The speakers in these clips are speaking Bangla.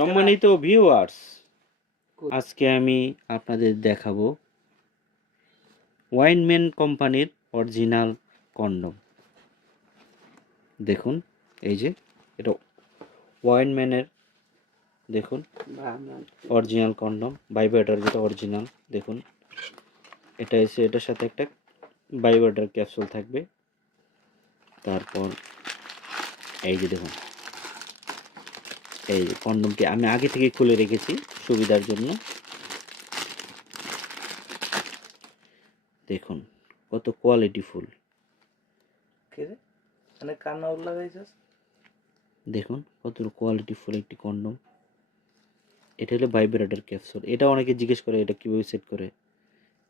সম্মানিত ভিউয়ার্স, আজকে আমি আপনাদের দেখাবো ওয়াইনম্যান কোম্পানির অরিজিনাল কন্ডম। দেখুন, এই যে এটা ওয়াইনম্যানের, দেখুন অরিজিনাল কন্ডম ভাইব্রেটর, যেটা অরিজিনাল। দেখুন, এটা এসে এটার সাথে একটা ভাইব্রেটর ক্যাপসুল থাকবে। তারপর এই যে দেখুন, এই কন্ডমটি আমি আগে থেকে খুলে রেখেছি সুবিধার জন্য। দেখুন কত কোয়ালিটিফুল, দেখুন কত কোয়ালিটিফুল একটি কন্ডম। এটা হলো ভাইব্রেটর ক্যাপসুল। এটা অনেকে জিজ্ঞেস করে এটা কীভাবে সেট করে।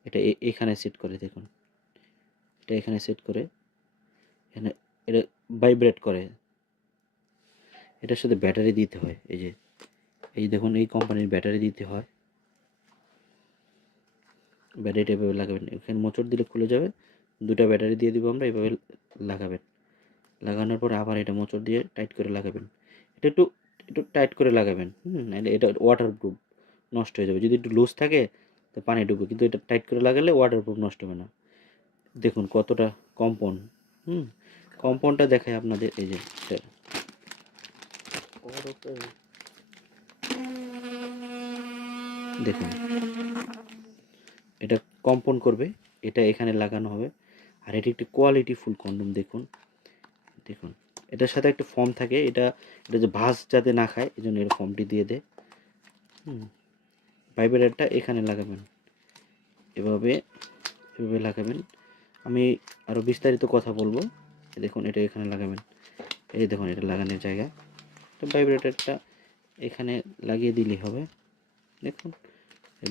এটা এখানে সেট করে, দেখুন এটা এখানে সেট করে, এখানে এটা ভাইব্রেট করে। এটার সাথে ব্যাটারি দিতে হয়। এই দেখুন, এই কোম্পানির ব্যাটারি দিতে হয়। ব্যাটারিটা এভাবে লাগাবেন, এখানে মোচড় দিলে খুলে যাবে। দুটা ব্যাটারি দিয়ে দিব আমরা, এভাবে লাগাবেন। লাগানোর পর আবার এটা মোচড় দিয়ে টাইট করে লাগাবেন। এটা একটু একটু টাইট করে লাগাবেন। এটা ওয়াটারপ্রুফ, নষ্ট হয়ে যাবে। যদি একটু লুজ থাকে তো পানি ঢুকবে, কিন্তু এটা টাইট করে লাগালে ওয়াটারপ্রুফ, নষ্ট হবে না। দেখুন কতটা কম্পাউন্ড। কম্পাউন্ডটা দেখায় আপনাদের। এই যে দেখুন, এটা কম্পাউন্ড করবে, এটা এখানে লাগানো হবে। আর এটি একটি কোয়ালিটিফুল কন্ডম। দেখুন দেখুন, এটার সাথে একটা ফর্ম থাকে। এটা যে ভাঁজ যাতে না খায়, এই জন্য এর ফর্মটি দিয়ে দেয়। ভাইব্রেটরটা এখানে লাগাবেন, এভাবে এভাবে লাগাবেন। আমি আরও বিস্তারিত কথা বলবো। দেখুন, এটা এখানে লাগাবেন। এই দেখুন, এটা লাগানোর জায়গা। তো ভাইব্রেটরটা এখানে লাগিয়ে দিলেই হবে। দেখুন,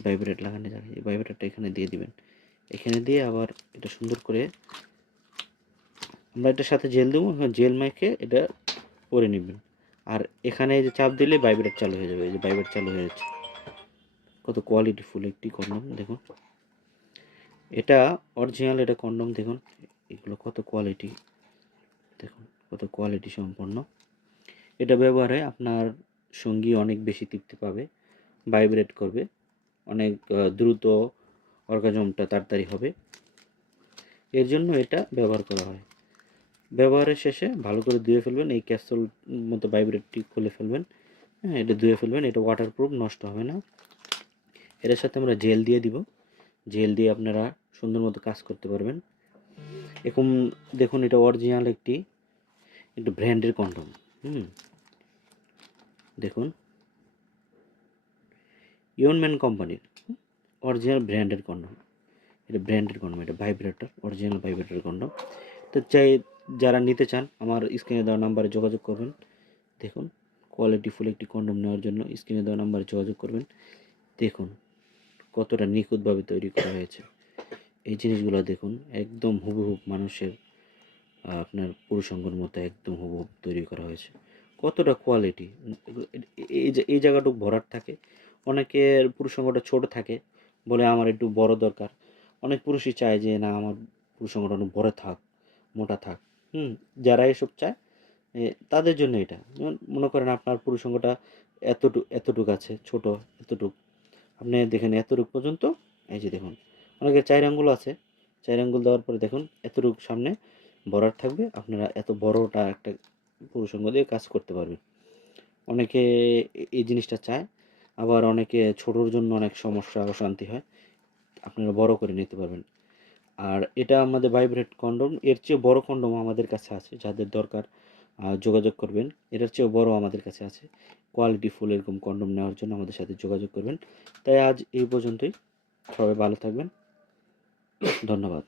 ভাইব্রেট লাগানোর জায়গা, এই ভাইব্রেটরটা এখানে দিয়ে দিবেন। এখানে দিয়ে আবার এটা সুন্দর করে আমরা এটার সাথে জেল দেবো। জেল মেখে এটা পরে নেবেন। আর এখানে যে চাপ দিলে ভাইব্রেট চালু হয়ে যাবে। এই যে ভাইব্রেট চালু হয়ে যাচ্ছে। কত কোয়ালিটিফুল একটি কন্ডম। দেখুন, এটা অরিজিনাল, এটা কন্ডম। দেখুন এগুলো কত কোয়ালিটি, দেখুন কত কোয়ালিটি সম্পন্ন। এটা ব্যবহারে আপনার সঙ্গী অনেক বেশি তৃপ্তি পাবে, ভাইব্রেট করবে, অনেক দ্রুত অর্গাজমটা তাড়াতাড়ি হবে। এর জন্য এটা ব্যবহার করা হয়। ব্যবহারের শেষে ভালো করে ধুয়ে ফেলবেন। এই ক্যাপসুল মতো ভাইব্রেটটি খুলে ফেলবেন। এটা ধুয়ে ফেলবেন। এটা ওয়াটারপ্রুফ, নষ্ট হবে না। এর সাথে আমরা জেল দিয়ে দিব। জেল দিয়ে আপনারা সুন্দর মতো কাজ করতে পারবেন। এখন দেখুন, এটা অরিজিনাল একটি ব্র্যান্ডের কন্ডম। দেখুন, ওয়াইনম্যান কোম্পানির অরিজিনাল ব্র্যান্ডের কন্ডম। এটা ব্র্যান্ডের কন্ডম, এটা ভাইব্রেটর, অরিজিনাল ভাইব্রেটর কন্ডম। তো যারা নিতে চান আমার স্ক্রিনে দেওয়া নাম্বারে যোগাযোগ করবেন। দেখুন, কোয়ালিটিফুল একটি কন্ডম নেওয়ার জন্য স্ক্রিনে দেওয়া নাম্বারে যোগাযোগ করবেন। দেখুন কতটা নিখুঁতভাবে তৈরি করা হয়েছে। এই জিনিসগুলো দেখুন, একদম হুবহুব মানুষের, আপনার পুরুষাঙ্গর মতো একদম হুবহুব তৈরি করা হয়েছে। কতটা কোয়ালিটি। এই জায়গাটুকু ভরাট থাকে। অনেকের পুরুষাঙ্গটা ছোট থাকে, বলে আমার একটু বড় দরকার। অনেক পুরুষই চায় যে না, আমার পুরুষাঙ্গটা অনেক বড় থাক, মোটা থাক। যারা এসব চায় তাদের জন্য এটা। যেমন মনে করেন আপনার পুরুষাঙ্গটা এতটুক আছে, ছোট এতটুক, আপনি দেখেন এতটুক পর্যন্ত। এই যে দেখুন, অনেকের 4 আঙ্গুল আছে। 4 আঙ্গুল দেওয়ার পরে দেখুন এতটুক সামনে ভরাট থাকবে। আপনারা এত বড়টা একটা পুরুষাঙ্গ দিয়ে কাজ করতে পারবেন। অনেকে এই জিনিসটা চায়, আবার অনেকে ছোটোর জন্য অনেক সমস্যা, অশান্তি হয়। আপনারা বড় করে নিতে পারবেন। আর এটা আমাদের ভাইব্রেট কন্ডম। এর চেয়ে বড় কন্ডম আমাদের কাছে আছে, যাদের দরকার যোগাযোগ করবেন। এটার চেয়েও বড় আমাদের কাছে আছে। কোয়ালিটিফুল এরকম কন্ডম নেওয়ার জন্য আমাদের সাথে যোগাযোগ করবেন। তাই আজ এই পর্যন্তই। সবাই ভালো থাকবেন। ধন্যবাদ।